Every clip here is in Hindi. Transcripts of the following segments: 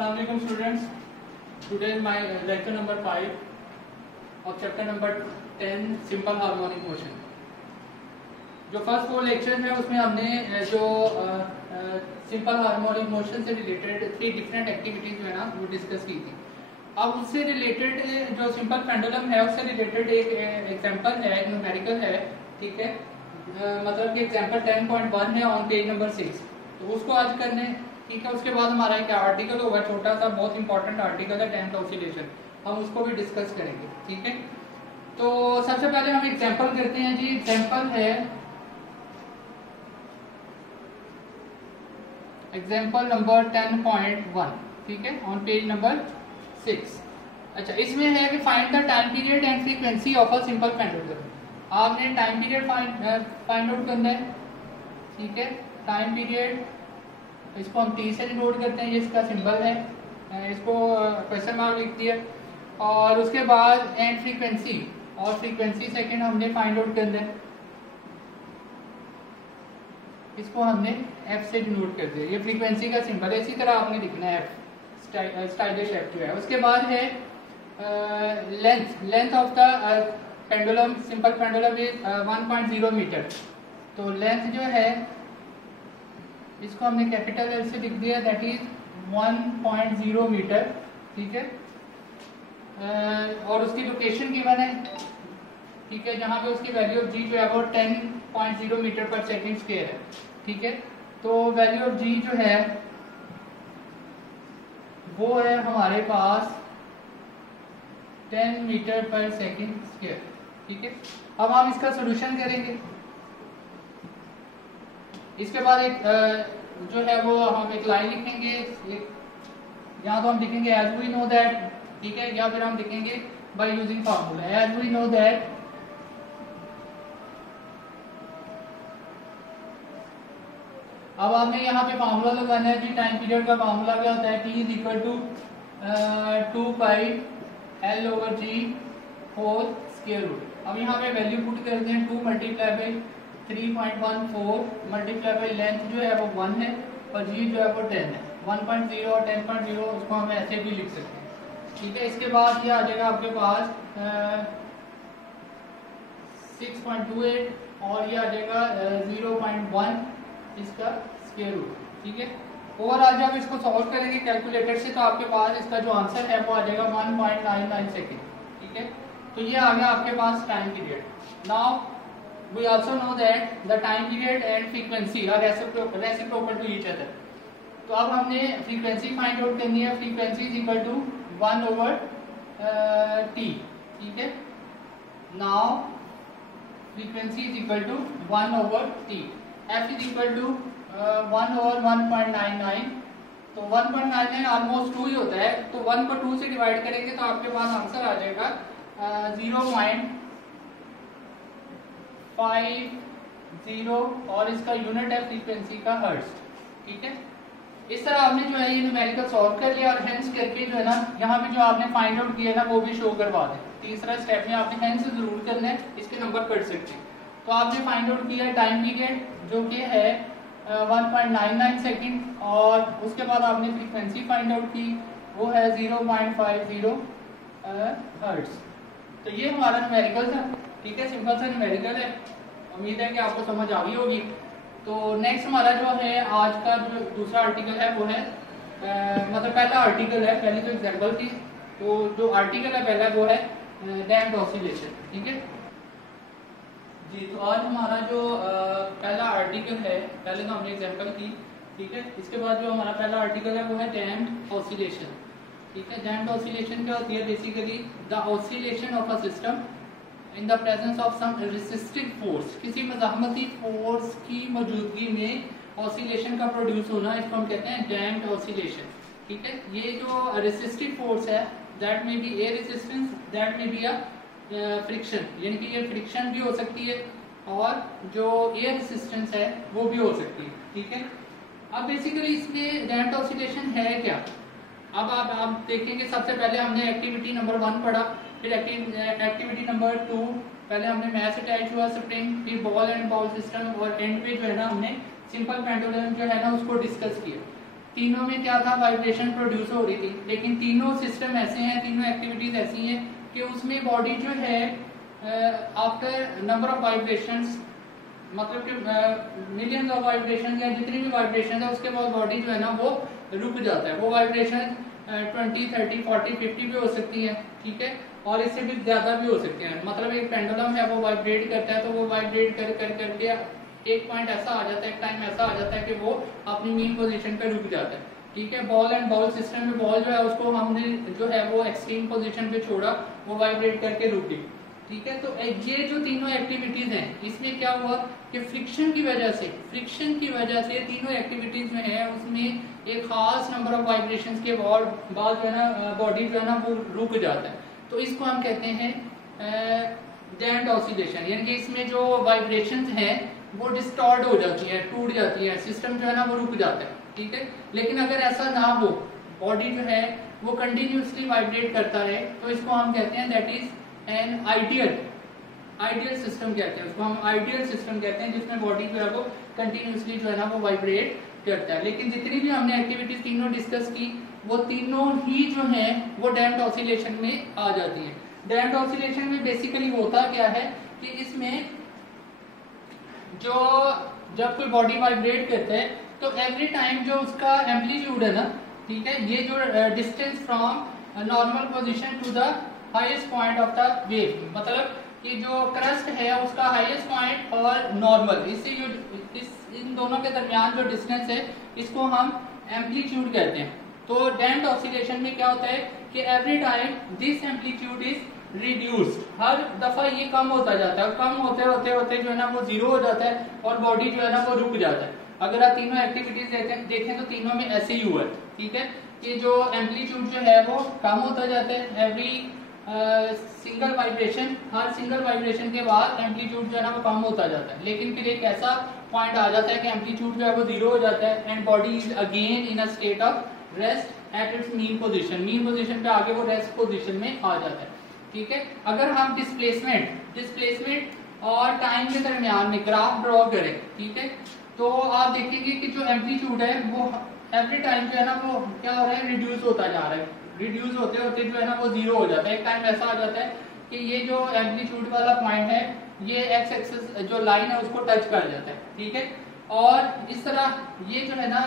Assalamu alaikum students. Today is my lecture number 5 of chapter number 10 simple harmonic motion. जो फर्स्ट 4 लेक्चर है उसमें हमने जो सिंपल हार्मोनिक मोशन से रिलेटेड 3 डिफरेंट एक्टिविटीज जो है ना वो डिस्कस की थी. अब उससे रिलेटेड जो सिंपल पेंडुलम है उससे रिलेटेड एक एग्जांपल है, न्यूमेरिकल है, ठीक है. मतलब कि एग्जांपल 10.1 है ऑन पेज नंबर 6. तो उसको आज करने, ठीक है. उसके बाद हमारा एक आर्टिकल होगा, छोटा सा बहुत इंपॉर्टेंट आर्टिकल है, टेंथ ऑसिलेशन. हम उसको भी डिस्कस करेंगे, ठीक है. तो सबसे पहले हम एग्जांपल करते हैं जी. एग्जांपल है एग्जाम्पल नंबर 10.1, ठीक है, ऑन पेज नंबर 6. अच्छा, इसमें है कि find the time period and frequency of a simple pendulum. आपने टाइम पीरियड फाइंड आउट करना है, ठीक है. टाइम पीरियड इसको हम टी से डिनोट करते हैं, ये इसका सिंबल है, इसको क्वेश्चन मार्क लिख दिया. और उसके बाद एंड फ्रीक्वेंसी, और फ्रीक्वेंसी सेकंड हमने फाइंड आउट करना है, इसको हमने एफ से डिनोट कर दिया. ये फ्रीक्वेंसी का सिंबल है, इसी तरह आपने लिखना है एफ, स्टाइलिश एफ जो है. उसके बाद है length of the pendulum, simple pendulum is 1.0 metre. तो लेंथ जो है इसको हमने कैपिटल एल से लिख दिया, दैट इज 1.0 मीटर, ठीक है. और उसकी लोकेशन गिवन है, ठीक है, जहां पे उसकी वैल्यू ऑफ जी जो है वो 10.0 मीटर पर सेकंड स्क्वायर है, ठीक है. तो वैल्यू ऑफ जी जो है वो है हमारे पास 10 मीटर पर सेकंड स्क्वायर, ठीक है. अब हम इसका सॉल्यूशन करेंगे. इसके बाद एक जो है वो हम एक लाइन लिखेंगे, यहाँ तो हम लिखेंगे एज वी नो दैट, ठीक है, या फिर हम लिखेंगे by using formula as we know that अब आपने यहाँ पे फार्मूला लगाना है जी. टाइम पीरियड का फार्मूला क्या होता है, T is equal to 2 pi L over G whole square root. अब यहाँ पे वैल्यू पुट करते हैं, 2 multiply by 3.14 multiply by length जो है वो 1 है और जी जो है वो 10 है. 1.0 और 10.0 उसको हम ऐसे भी लिख सकते हैं, ठीक है. इसके बाद ये आ जाएगा आपके पास 6.28 और ये आ जाएगा 0.1 इसका स्क्वायर रूट, ठीक है. और आज जब इसको सॉल्व करेंगे कैलकुलेटर से तो आपके पास इसका जो आंसर है वो आ जाएगा 1.99 सेकेंड, ठीक है. तो ये आ गया आपके पास time period. Now we also know that the time period and frequency are reciprocal to each other. तो अब हमने फ्रीक्वेंसी फाइंड आउट करनी है. Frequency is equal to 1 over T, ठीक है. Now frequency is equal to 1 over T. f is equal to 1 over 1.99. तो 1.99 ऑलमोस्ट 2 ही होता है, तो 1 को 2 से डिवाइड करेंगे तो आपके पास आंसर आ जाएगा 0.50 और इसका यूनिट है फ्रीक्वेंसी का हर्ट्ज, ठीक है. इस तरह आपने जो है ये न्यूमेरिकल सॉल्व कर लिया और हेंस करके जो है ना यहाँ पे जो आपने फाइंड आउट किया ना वो भी शो करवा दें. तीसरा स्टेप में आपने हेंस जरूर करना है, इसके नंबर कट सकते हैं. तो आपने फाइंड आउट किया टाइम पीरियड जो कि है 1.99 सेकंड और उसके बाद आपने फ्रीक्वेंसी फाइंड आउट की, वो है 0.50 हर्ट्ज. तो ये हमारा न्यूमेरिकल था, ठीक है. सिंपल सा न्यूमेरिकल है, उम्मीद है कि आपको समझ आ गई होगी. तो नेक्स्ट हमारा जो है आज का जो दूसरा आर्टिकल है वो है मतलब पहला आर्टिकल है, पहली तो एग्जाम्पल थी. तो जो आर्टिकल है पहला वो है डैम्प्ड ऑसिलेशन, ठीक है जी. तो आज हमारा जो पहला आर्टिकल है, पहले तो हमने एग्जांपल की, ठीक है. इसके बाद जो हमारा पहला आर्टिकल है वो है डैम्प्ड ऑसिलेशन, ठीक है. डैम्प्ड ऑसिलेशन क्या होती है, basically the oscillation of a system in the presence of some resistive force. किसी मज़ाहमती फोर्स की मौजूदगी में ऑसिलेशन का प्रोड्यूस होना, इसको हम कहते हैं डैम्प्ड ऑसिलेशन, ठीक है. ये जो रेसिस्टिव फोर्स है that may be air resistance, that may be a friction, यानी कि ये फ्रिक्शन भी हो सकती है और जो एयर रेजिस्टेंस है वो भी हो सकती है, ठीक है. अब बेसिकली इसमें डैम्प्ड ऑसिलेशन है क्या. अब आप देखेंगे सबसे पहले हमने एक्टिविटी नंबर 1 पढ़ा, फिर एक्टिविटी नंबर 2 पहले हमने मैथ अटैच हुआ स्प्रिंग, फिर बॉल एंड बॉल सिस्टम और एंड पे जो है ना हमने सिंपल पेंडुलम जो है ना उसको डिस्कस किया. तीनों में क्या था, वाइब्रेशन प्रोड्यूस हो रही थी, लेकिन तीनों सिस्टम ऐसे हैं, तीनों एक्टिविटीज ऐसी हैं कि उसमें बॉडी जो है आफ्टर नंबर ऑफ वाइब्रेशंस, मतलब कि मिलियंस ऑफ वाइब्रेशन या जितनी भी वाइब्रेशन है उसके बाद बॉडी जो है ना वो रुक जाता है। वो वाइब्रेशन 20, 30, 40, 50 भी हो सकती है, ठीक है, और इससे भी ज्यादा भी हो सकती है। मतलब एक पेंडुलम है वो वाइब्रेट करता है, तो वो वाइब्रेट कर कर करके एक पॉइंट ऐसा आ जाता है, एक टाइम ऐसा आ जाता है कि वो अपनी मेन पोजीशन पे रुक जाता है, ठीक है। बॉल एंड बॉल सिस्टम में बॉल जो है उसको हमने जो है वो एक्सट्रीम पोजीशन पे छोड़ा, वो वाइब्रेट करके रुक गई, ठीक है। तो ये जो तीनों एक्टिविटीज हैं इसमें क्या हुआ कि फ्रिक्शन की वजह से तीनों एक्टिविटीज में है उसमें एक खास नंबर ऑफ वाइब्रेशंस के बाद जो है ना बॉडी जो है ना वो रुक जाता है। तो इसको हम कहते हैं डेंट ऑसिलेशन, यानी कि इसमें जो वाइब्रेशंस हैं वो डिस्टॉर्ट हो जाती है, टूट जाती है, सिस्टम जो है ना वो रुक जाता है, ठीक है। लेकिन अगर ऐसा ना हो, बॉडी जो है वो कंटिन्यूसली वाइब्रेट करता रहे, तो इसको हम कहते हैं that is an ideal system कहते हैं। उसको हम आइडियल सिस्टम कहते हैं जिसमें बॉडी जो है वो कंटिन्यूसली जो है ना वो वाइब्रेट करता है। लेकिन जितनी भी हमने एक्टिविटीज तीनों डिस्कस की वो तीनों ही जो है वो डैम्प्ड ऑसिलेशन में आ जाती है। डैम्प्ड ऑसिलेशन में बेसिकली होता क्या है कि इसमें जो जब कोई बॉडी वाइब्रेट करता है तो एवरी टाइम जो उसका एम्पलीट्यूड है ना, ठीक है, ये जो distance from normal position to the highest point of the wave, मतलब कि जो क्रस्ट है उसका हाईएस्ट पॉइंट और नॉर्मल, इससे जो इन दोनों के दरमियान जो डिस्टेंस है इसको हम एम्पलीट्यूड कहते हैं। तो डैम्प्ड ऑसिलेशन में क्या होता है कि every time this amplitude is reduced, हर दफा ये कम होता जाता है, और कम होते होते होते जो है ना वो जीरो हो जाता है और बॉडी जो है ना वो रुक जाता है। अगर आप तीनों एक्टिविटीज देखें तो तीनों में ऐसे ही हुआ है, ठीक है, कि जो एम्पलीट्यूड जो है वो कम होता जाता है एवरी सिंगल वाइब्रेशन, हर सिंगल वाइब्रेशन के बाद एम्पलीट्यूड जो है ना वो कम होता जाता है। लेकिन फिर एक ऐसा पॉइंट आ जाता है कि एम्पलीट्यूड जो है वो जीरो हो जाता है and body is again in a state of rest at its mean position पे आगे वो रेस्ट पोजीशन में आ जाता है, ठीक है। अगर हम डिस्प्लेसमेंट और टाइम के दरमियान में ग्राफ ड्रॉ करें, ठीक है, तो आप देखेंगे कि जो एम्पलीट्यूड है वो एवरी टाइम जो है ना वो क्या हो रहा है, रिड्यूस होता जा रहा है, रिड्यूस होते होते जो है ना वो जीरो हो जाता है। एक टाइम ऐसा आ जाता है कि ये जो एम्पलीट्यूड वाला पॉइंट है ये एक्स एक्सिस जो लाइन है उसको टच कर जाता है, ठीक है। और इस तरह ये जो है ना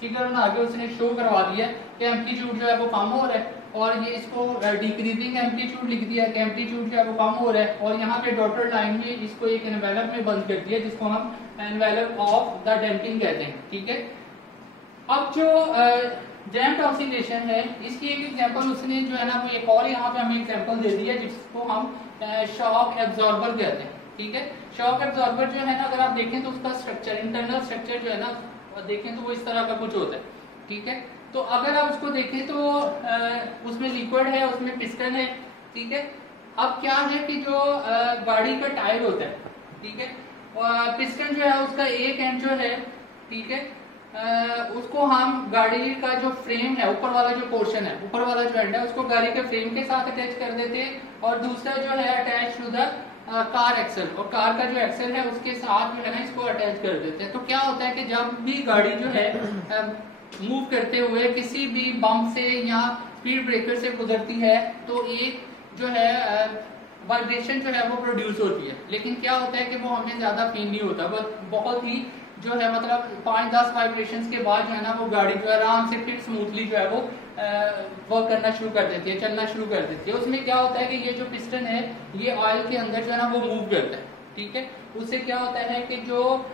फिगर में आगे उसने शो करवा दिया कि एम्पलीट्यूड जो है वो कम हो रहा है, और ये इसको डिक्रीजिंग एम्पलीट्यूड लिख दिया कि एम्पलीट्यूड जो है वो कम हो रहा है, और यहाँ पे डॉटेड लाइन में इसको एक एनवेलप में बंद कर दिया जिसको हम एनवेलप ऑफ द डैम्पिंग कहते हैं, ठीक है। अब जो डैम्प्ड ऑसिलेशन है इसकी एक एग्जांपल उसने जो है ना वो एक और यहाँ पे हमें एग्जांपल दे दी है जिसको हम शॉक एब्जॉर्बर कहते हैं, ठीक है। शॉक एब्जॉर्बर जो है ना अगर आप देखें तो उसका स्ट्रक्चर, इंटरनल स्ट्रक्चर जो है ना देखें तो वो इस तरह का कुछ होता है, ठीक है। तो अगर आप उसको देखें तो उसमें लिक्विड है, उसमें पिस्टन है, ठीक है। अब क्या है कि जो गाड़ी का टायर होता है, ठीक है, पिस्टन जो है उसका एक एंड जो है, ठीक है, उसको हम गाड़ी का जो फ्रेम है, ऊपर वाला जो पोर्शन है, ऊपर वाला जो एंड है उसको गाड़ी के फ्रेम के साथ अटैच कर देते हैं, और दूसरा जो है attach to the car axle, और कार का जो एक्सल है उसके साथ जो है ना इसको अटैच कर देते हैं। तो क्या होता है कि जब भी गाड़ी जो है मूव करते हुए किसी भी बम्प से या स्पीड ब्रेकर से गुजरती है तो एक जो है वाइब्रेशन जो है वो प्रोड्यूस होती है। लेकिन क्या होता है कि वो हमें ज्यादा फील नहीं होता, वो बहुत ही जो है मतलब 5-10 वाइब्रेशंस के बाद जो है ना वो गाड़ी जो है आराम से फिर स्मूथली जो है वो वर्क करना शुरू कर देती है, चलना शुरू कर देती है। उसमें क्या होता है कि ये जो पिस्टन है ये ऑयल के अंदर जो है ना वो मूव करता है, ठीक है। उससे क्या होता है कि जो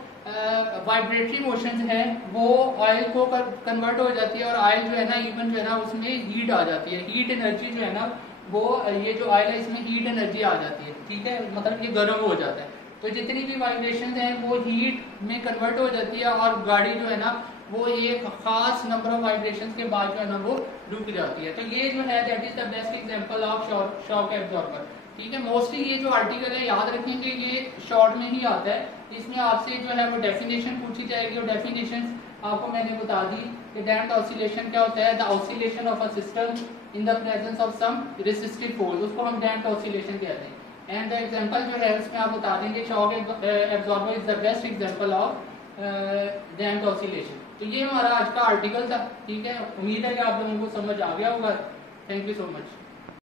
वाइब्रेटरी मोशंस है वो ऑयल को कन्वर्ट हो जाती है, और ऑयल जो है ना इवन जो है ना उसमें हीट आ जाती है, हीट एनर्जी जो है ना वो ये जो ऑयल है इसमें हीट एनर्जी आ जाती है, ठीक है, मतलब ये गर्म हो जाता है। तो जितनी भी वाइब्रेशन है वो हीट में कन्वर्ट हो जाती है और गाड़ी जो है ना वो एक खास नंबर ऑफ वाइब्रेशंस के बाद जो है ना वो रुक जाती है। तो ये जो है that is the best example of shock absorber, ठीक है। मोस्टली ये जो आर्टिकल है याद रखेंगे ये शॉर्ट में ही आता है, इसमें आपसे जो है वो डेफिनेशन पूछी जाएगी, और डेफिनेशन आपको मैंने बता दी कि डैम्प्ड ऑसिलेशन क्या होता है, the oscillation of a system in the presence of some resistive force, उसको हम डैम्प्ड ऑसिलेशन कहते हैं। एंड द एग्जांपल जो है उसमें आप बता देंगे shock absorber is the best example of damped oscillation. तो ये हमारा आज का आर्टिकल था, ठीक है। उम्मीद है कि आप लोगों को समझ आ गया होगा। Thank you so much.